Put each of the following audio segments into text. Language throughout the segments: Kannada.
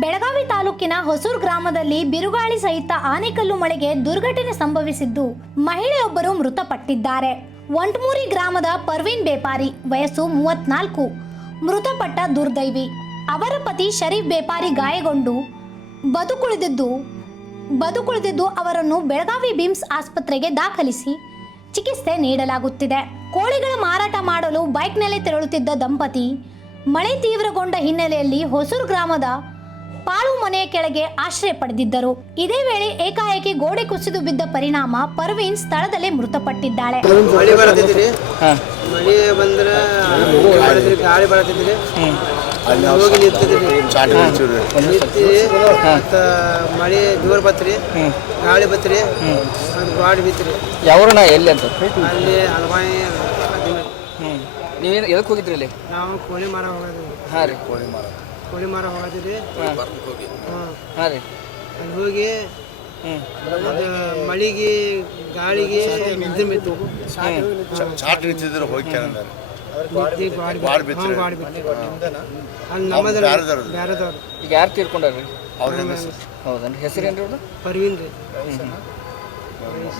ಬೆಳಗಾವಿ ತಾಲೂಕಿನ ಹೊಸೂರು ಗ್ರಾಮದಲ್ಲಿ ಬಿರುಗಾಳಿ ಸಹಿತ ಆನೆಕಲ್ಲು ಮಳೆಗೆ ದುರ್ಘಟನೆ ಸಂಭವಿಸಿದ್ದು ಮಹಿಳೆಯೊಬ್ಬರು ಮೃತಪಟ್ಟಿದ್ದಾರೆ. ಒಂಟ್ಮೂರಿ ಗ್ರಾಮದ ಪರ್ವೀನ್ ಬೇಪಾರಿ ವಯಸ್ಸು 34 ಮೃತಪಟ್ಟ ದುರ್ದೈವಿ. ಅವರ ಪತಿ ಶರೀಫ್ ಬೇಪಾರಿ ಗಾಯಗೊಂಡು ಬದುಕುಳಿದಿದ್ದು ಅವರನ್ನು ಬೆಳಗಾವಿ ಬಿಮ್ಸ್ ಆಸ್ಪತ್ರೆಗೆ ದಾಖಲಿಸಿ ಚಿಕಿತ್ಸೆ ನೀಡಲಾಗುತ್ತಿದೆ. ಕೋಳಿಗಳ ಮಾರಾಟ ಮಾಡಲು ಬೈಕ್ನಲ್ಲಿ ತೆರಳುತ್ತಿದ್ದ ದಂಪತಿ ಮಳೆ ತೀವ್ರಗೊಂಡ ಹಿನ್ನೆಲೆಯಲ್ಲಿ ಹೊಸೂರು ಗ್ರಾಮದ ಪಾಳು ಮನೆಯ ಕೆಳಗೆ ಆಶ್ರಯ ಪಡೆದಿದ್ದರು. ಇದೇ ವೇಳೆ ಏಕಾಏಕಿ ಗೋಡೆ ಕುಸಿದು ಬಿದ್ದ ಪರಿಣಾಮ ಪರ್ವೀನ್ ಸ್ಥಳದಲ್ಲೇ ಮೃತಪಟ್ಟಿದ್ದಾಳೆ. ಮಳೆ ಬರತ್ತಿದ್ರಿ, ಮಳೆ ಬಂದ್ರೆ ಗಾಳಿ ಬರತ್ತಿದ್ರಿ, ಹೋಗಿ ನಿಂತಿದ್ರಿ, ಮಳೆ ಜೋರ್ ಬತ್ರಿ, ಗಾಳಿ ಬತ್ರಿ, ಗಾಡಿ ಬಿತ್ರಿ. ಯಾವ್ರಣ ಎಲ್ಲಿ ಅಂತ ಅಲ್ಲಿ ಹಲವಾಯಿ ನೀವೇನು ಎದಕ್ಕೆ ಹೋಗಿದ್ರಿ ಅಲ್ಲಿ? ನಾವು ಕೋಳಿ ಮಾರ ಹೋಗಿದ್ವಿ. ಹಾಂ ರೀ, ಕೋಳಿ ಮಾರ ಹೋಗಿದ್ರಿ. ಹಾಂ ರೀ, ಅಲ್ಲಿ ಹೋಗಿ ಮಳೆಗೆ ಗಾಳಿಗೆ ಬಿತ್ತು, ಚಾಟ್ ನಿಂತಿದ್ರು ಹೋಗಿ ಅಲ್ಲಿ ನಮ್ಮದ ಬ್ಯಾರದವ್ರು. ಈಗ ಯಾರು ತೀರ್ಕೊಂಡ್ರಿ? ಹೌದನ್ರಿ, ಹೆಸರೇನ್ರಿ ಅವ್ರದ್ದು? ಪರ್ವೀನ್ ರೀ.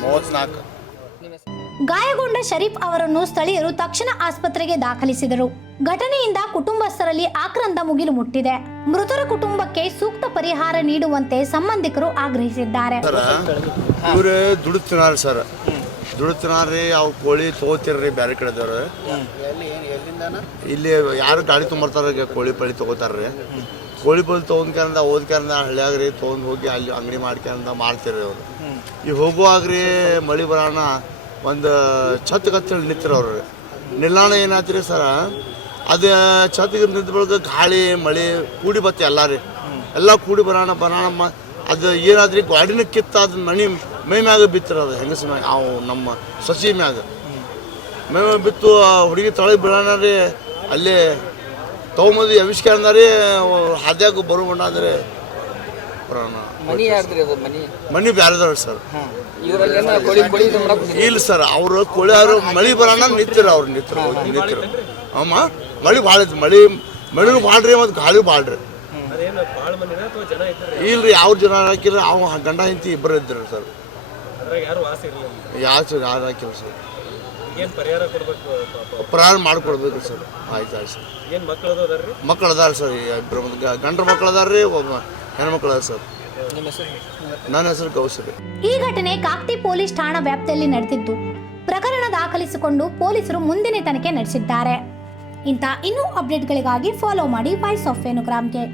34. ಗಾಯಗೊಂಡ ಶರೀಫ್ ಅವರನ್ನು ಸ್ಥಳೀಯರು ತಕ್ಷಣ ಆಸ್ಪತ್ರೆಗೆ ದಾಖಲಿಸಿದರು. ಘಟನೆಯಿಂದ ಕುಟುಂಬಸ್ಥರಲ್ಲಿ ಆಕ್ರಂದ ಮುಗಿಲು ಮುಟ್ಟಿದೆ. ಮೃತರ ಕುಟುಂಬಕ್ಕೆ ಸೂಕ್ತ ಪರಿಹಾರ ನೀಡುವಂತೆ ಸಂಬಂಧಿಕರು ಆಗ್ರಹಿಸಿದ್ದಾರೆ. ಇವ್ರು ದುಡುತ್ತಿನಾರ ಸರ್, ದುಡುತ್ತಿನಾರ್ರಿ. ಅವ್ರು ಕೋಳಿ ತಗೋತಿರ್ರಿ ಬೇರೆ ಕಡೆದವ್ರು. ಇಲ್ಲಿ ಯಾರು ಗಾಡಿ ತೊಗೊಂಬರ್ತಾರ ಕೋಳಿ ಪಳಿ ತಗೋತಾರ್ರಿ. ಕೋಳಿ ಪಳಿ ತೊಗೊಂಡ್ಕಂದ ಓದ್ಕಂದ ಹಳ್ಳಿಯಾಗ್ರಿ ತೊಗೊಂಡು ಹೋಗಿ ಅಲ್ಲಿ ಅಂಗಡಿ ಮಾಡ್ಕೊಂಡ ಮಾಡ್ತಿರ್ರಿ ಅವ್ರು. ಈಗ ಹೋಗುವಾಗ್ರಿ ಮಳೆ ಬರೋಣ ಒಂದು ಛತ್ ಕತ್ತಲ್ಲಿ ನಿಂತಿರೋರು. ನಿಲ್ಲಾಣ ಏನಾಯ್ತು ಸರ, ಅದು ಛತ್ತಿಗೆ ನಿಂತ ಬಳಿಕ ಗಾಳಿ ಮಳೆ ಕೂಡಿ ಬತ್ತೆ ಎಲ್ಲ ಕೂಡಿ ಬರೋಣ ಅದು ಏನಾದ್ರಿ ಗಾಡಿನ ಕಿತ್ತ ಅದು ಮೈ ಮ್ಯಾಗ ಬಿತ್ತಿರೋದು ಹೆಂಗಸ ಮ್ಯಾಗ, ಅವು ನಮ್ಮ ಸಸಿ ಮ್ಯಾಗ ಮೈ ಬಿತ್ತು. ಹುಡುಗಿ ತಳಗೆ ಬೀಳೋಣ ರೀ, ಅಲ್ಲೇ ತೊಗೊಂಬಂದು ಆವಿಷ್ಕಾರ ರೀ ಹಾದ್ಯಾಗ ಬರೋಣ ಮನಿ ಬ್ಯಾರದವ್ರು ಸರ್. ಇಲ್ಲ ಸರ್, ಅವರು ಕೋಳಿಯವರು ಮಳೆ ಬರೋಣ ನಿಂತಿರು, ಅವ್ರು ನಿಂತಿರು. ಅಮ್ಮ ಮಳೆ ಭಾಳ ಐತಿ, ಮಳೆನೂ ಭಾಳ್ರಿ ಮತ್ತು ಗಾಳಿ ಭಾಳ್ರಿ. ಇಲ್ರಿ, ಯಾವ ಜನ ಹಾಕಿರ ಅವ ಗಂಡ ಹೆಂಡತಿ ಇಬ್ಬರು ಇದ್ರು ಸರ್. ಯಾರು ಹಾಕಿಲ್ಲ ಸರ್. ಪರಿಹಾರ ಮಾಡಿಕೊಡ್ಬೇಕು ಸರ್. ಆಯ್ತು ಸರ್. ಮಕ್ಕಳು ಅದಾರ ಸರ್, ಇಬ್ಬರು ಗಂಡ್ರ ಮಕ್ಕಳು ಅದಾರ್ರಿ, ಒಬ್ಬ ಹೆಣ್ಮಕ್ಳು ಅದಾರ ಸರ್. ನನ್ನ ಹೆಸರು ಗೌಸರಿ. ಈ ಘಟನೆ ಕಾಕ್ತಿ ಪೊಲೀಸ್ ಠಾಣಾ ವ್ಯಾಪ್ತಿಯಲ್ಲಿ ನಡೆದಿದ್ದು ಪ್ರಕರಣ ದಾಖಲಿಸಿಕೊಂಡು ಪೊಲೀಸರು ಮುಂದಿನ ತನಿಖೆ ನಡೆಸಿದ್ದಾರೆ. ಇಂಥ ಇನ್ನೂ ಅಪ್ಡೇಟ್ಗಳಿಗಾಗಿ ಫಾಲೋ ಮಾಡಿ ವಾಯ್ಸ್ ಆಫ್ ವೇಣುಗ್ರಾಮ್ಗೆ.